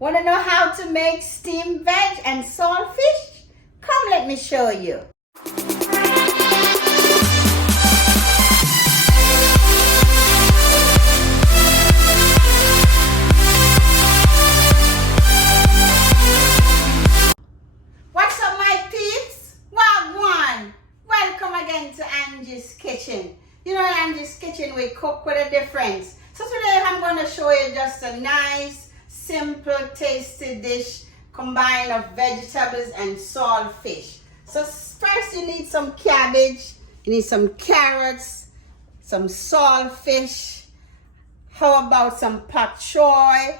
Want to know how to make steamed veg and saltfish? Come let me show you. What's up my peeps? Wagwan! Welcome again to Angie's Kitchen. You know Angie's Kitchen, we cook with a difference. So today I'm going to show you just a nice, simple, tasty dish combined of vegetables and saltfish. So first you need some cabbage, you need some carrots, some saltfish. How about some pak choy?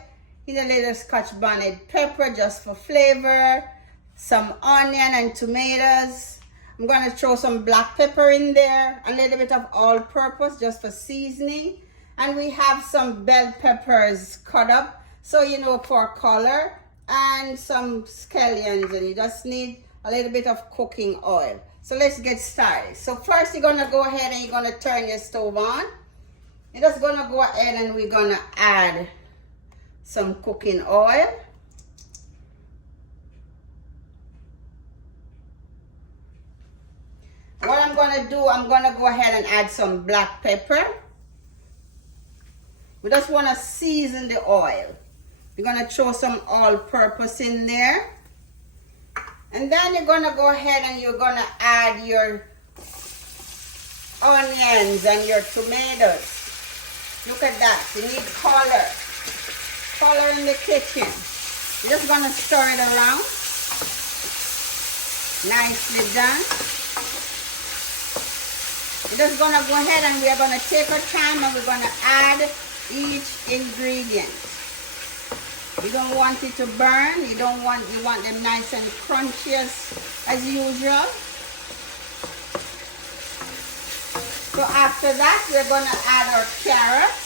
You need a little scotch bonnet pepper just for flavor, some onion and tomatoes. I'm going to throw some black pepper in there, a little bit of all-purpose just for seasoning. And we have some bell peppers cut up, so you know, for color, and some scallions, and you just need a little bit of cooking oil. So let's get started. So first you're gonna go ahead and you're gonna turn your stove on. You're just gonna go ahead and we're gonna add some cooking oil. What I'm gonna do, I'm gonna go ahead and add some black pepper. We just want to season the oil. You're going to throw some all-purpose in there. And then you're going to go ahead and you're going to add your onions and your tomatoes. Look at that. You need color. Color in the kitchen. You're just going to stir it around. Nicely done. We're just going to go ahead and we're going to take our time and we're going to add each ingredient. You don't want it to burn. You want them nice and crunchy as usual. So after that, we're going to add our carrots.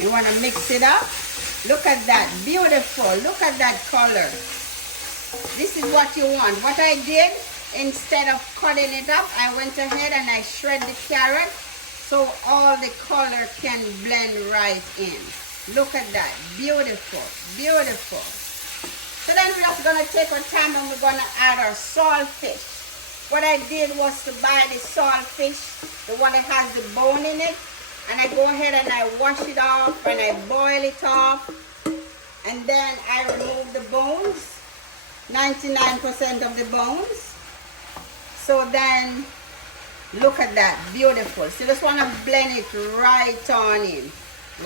You want to mix it up. Look at that, beautiful. Look at that color. This is what you want. What I did, instead of cutting it up, I went ahead and I shred the carrot so all the color can blend right in. Look at that, beautiful, beautiful. So then we're just gonna take our time and we're gonna add our saltfish. What I did was to buy the saltfish, the one that has the bone in it, and I go ahead and I wash it off and I boil it off, and then I remove the bones, 99% of the bones. So then, look at that, beautiful. So you just want to blend it right on in,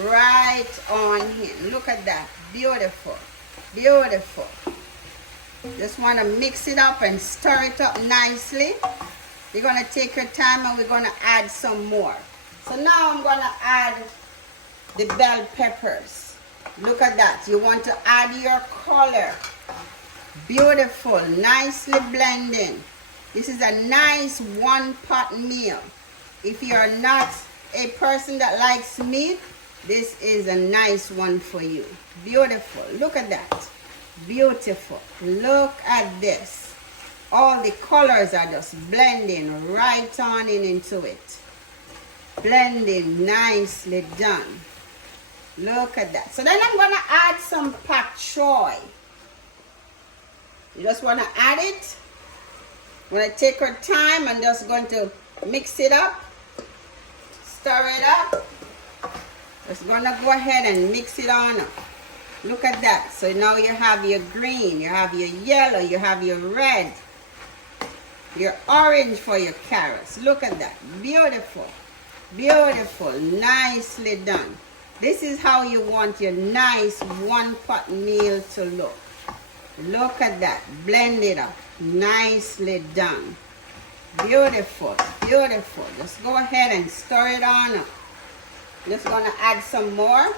right on in. Look at that, beautiful, beautiful. Just want to mix it up and stir it up nicely. You're going to take your time and we're going to add some more. So now I'm going to add the bell peppers. Look at that. You want to add your color. Beautiful, nicely blending. This is a nice one-pot meal. If you're not a person that likes meat, this is a nice one for you. Beautiful. Look at that. Beautiful. Look at this. All the colors are just blending right on into it. Blending, nicely done. Look at that. So then I'm going to add some pak choy. You just want to add it. We're going to take our time and just going to mix it up, stir it up. Just going to go ahead and mix it on up. Look at that. So now you have your green, you have your yellow, you have your red, your orange for your carrots. Look at that. Beautiful, beautiful, nicely done. This is how you want your nice one-pot meal to look. Look at that. Blend it up. Nicely done. Beautiful, beautiful. Just go ahead and stir it on up. Just gonna add some more.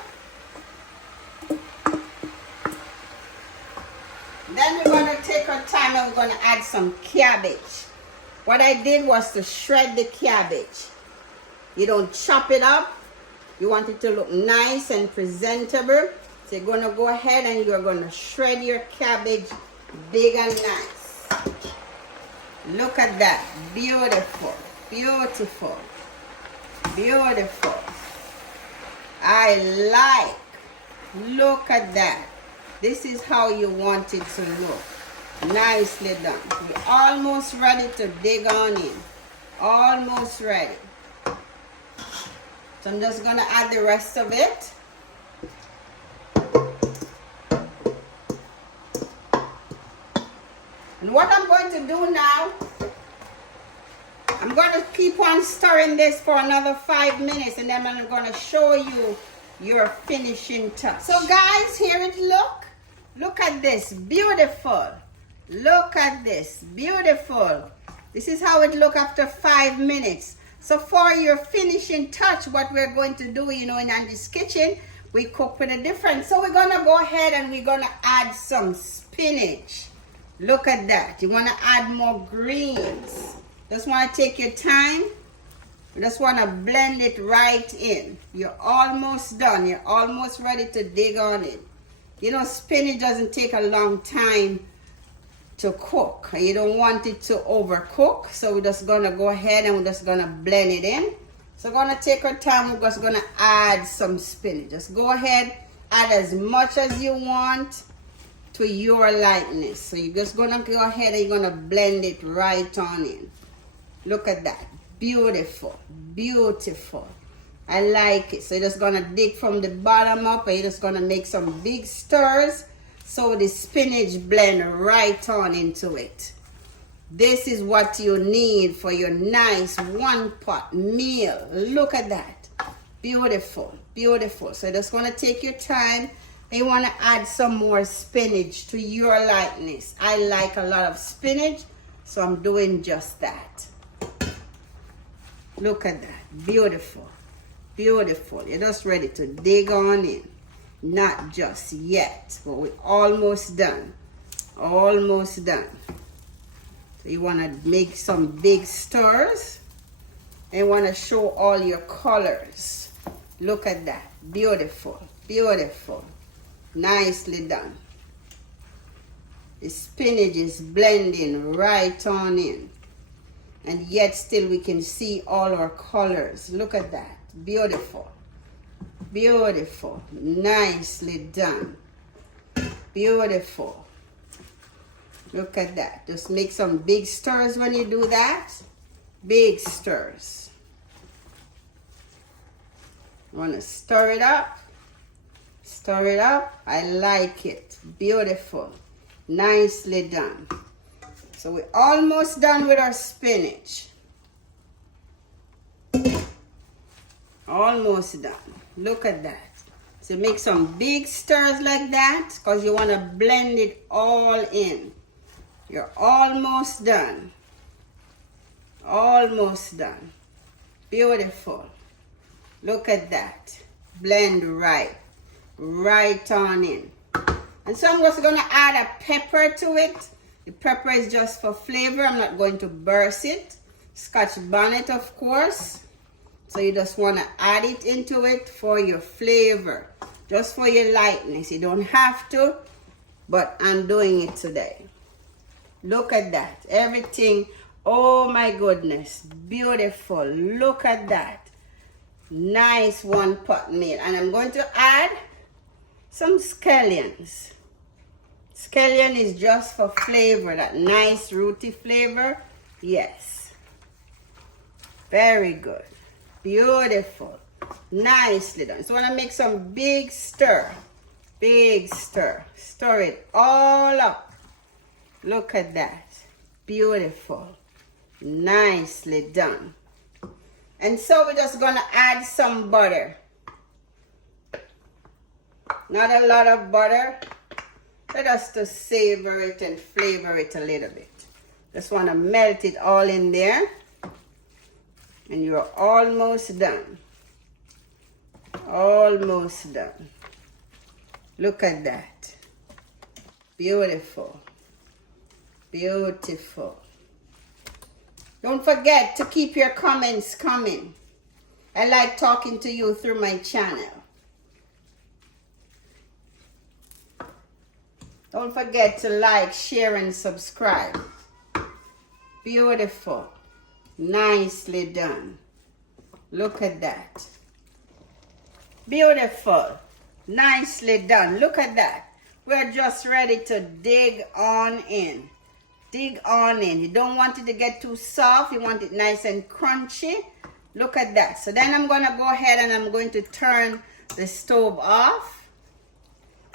Then we're gonna take our time and we're gonna add some cabbage. What I did was to shred the cabbage. You don't chop it up. You want it to look nice and presentable. So you're gonna go ahead and you're gonna shred your cabbage big and nice. Look at that. Beautiful. Beautiful. Beautiful. I like. Look at that. This is how you want it to look. Nicely done. We're almost ready to dig on in. Almost ready. So I'm just gonna add the rest of it. And what I'm going to do now, I'm going to keep on stirring this for another 5 minutes, and then I'm going to show you your finishing touch. So guys, here it look. Look at this, beautiful. Look at this, beautiful. This is how it look after 5 minutes. So for your finishing touch, what we're going to do, you know, in Andy's kitchen, we cook with a different. So we're going to go ahead and we're going to add some spinach. Look at that. You want to add more greens. Just want to take your time. You just want to blend it right in. You're almost done. You're almost ready to dig on it. You know, spinach doesn't take a long time to cook. You don't want it to overcook. So we're just going to go ahead and we're just going to blend it in. So we're going to take our time. We're just going to add some spinach. Just go ahead, add as much as you want to your likeness. So you're just going to go ahead and you're going to blend it right on in. Look at that. Beautiful. Beautiful. I like it. So you're just going to dig from the bottom up and you're just going to make some big stirs so the spinach blend right on into it. This is what you need for your nice one pot meal. Look at that. Beautiful. Beautiful. So you're just going to take your time. You want to add some more spinach to your likeness. I like a lot of spinach, so I'm doing just that. Look at that. Beautiful. Beautiful. You're just ready to dig on in. Not just yet, but we're almost done. Almost done. So you want to make some big stirs. And you want to show all your colors. Look at that. Beautiful. Beautiful. Nicely done. The spinach is blending right on in. And yet still we can see all our colors. Look at that. Beautiful. Beautiful. Nicely done. Beautiful. Look at that. Just make some big stirs when you do that. Big stirs. You want to stir it up. Stir it up. I like it. Beautiful. Nicely done. So we're almost done with our spinach. Almost done. Look at that. So make some big stirs like that because you want to blend it all in. You're almost done. Almost done. Beautiful. Look at that. Blend right. Right on in. And so I'm just going to add a pepper to it. The pepper is just for flavor. I'm not going to burst it. Scotch bonnet, of course. So you just want to add it into it for your flavor. Just for your lightness. You don't have to, but I'm doing it today. Look at that. Everything. Oh my goodness. Beautiful. Look at that. Nice one pot meal. And I'm going to add some scallions. Scallion is just for flavor. That nice rooty flavor. Yes. Very good. Beautiful. Nicely done. So I want to make some big stir. Big stir. Stir it all up. Look at that. Beautiful. Nicely done. And so we're just going to add some butter. Not a lot of butter. Just to savor it and flavor it a little bit. Just want to melt it all in there. And you're almost done. Almost done. Look at that. Beautiful. Beautiful. Don't forget to keep your comments coming. I like talking to you through my channel. Don't forget to like, share, and subscribe. Beautiful. Nicely done. Look at that. Beautiful. Nicely done. Look at that. We're just ready to dig on in. Dig on in. You don't want it to get too soft. You want it nice and crunchy. Look at that. So then I'm going to go ahead and I'm going to turn the stove off.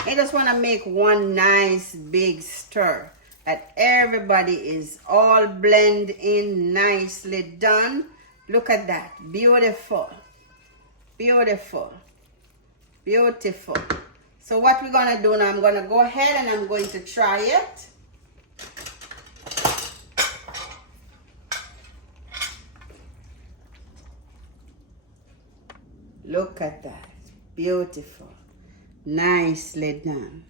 I just want to make one nice big stir that everybody is all blend in, nicely done. Look at that. Beautiful. Beautiful. Beautiful. So what we're going to do now, I'm going to go ahead and I'm going to try it. Look at that. Beautiful. Nicely done.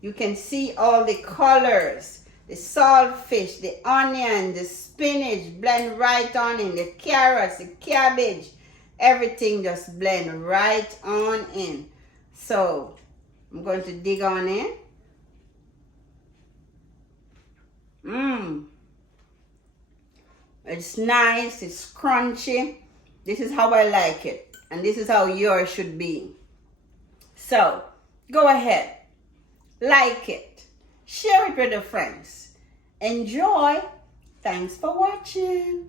You can see all the colors. The saltfish, the onion, the spinach blend right on in. The carrots, the cabbage, everything just blend right on in. So I'm going to dig on in. It's nice, it's crunchy. This is how I like it. And this is how yours should be. So go ahead, like it, share it with your friends. Enjoy. Thanks for watching.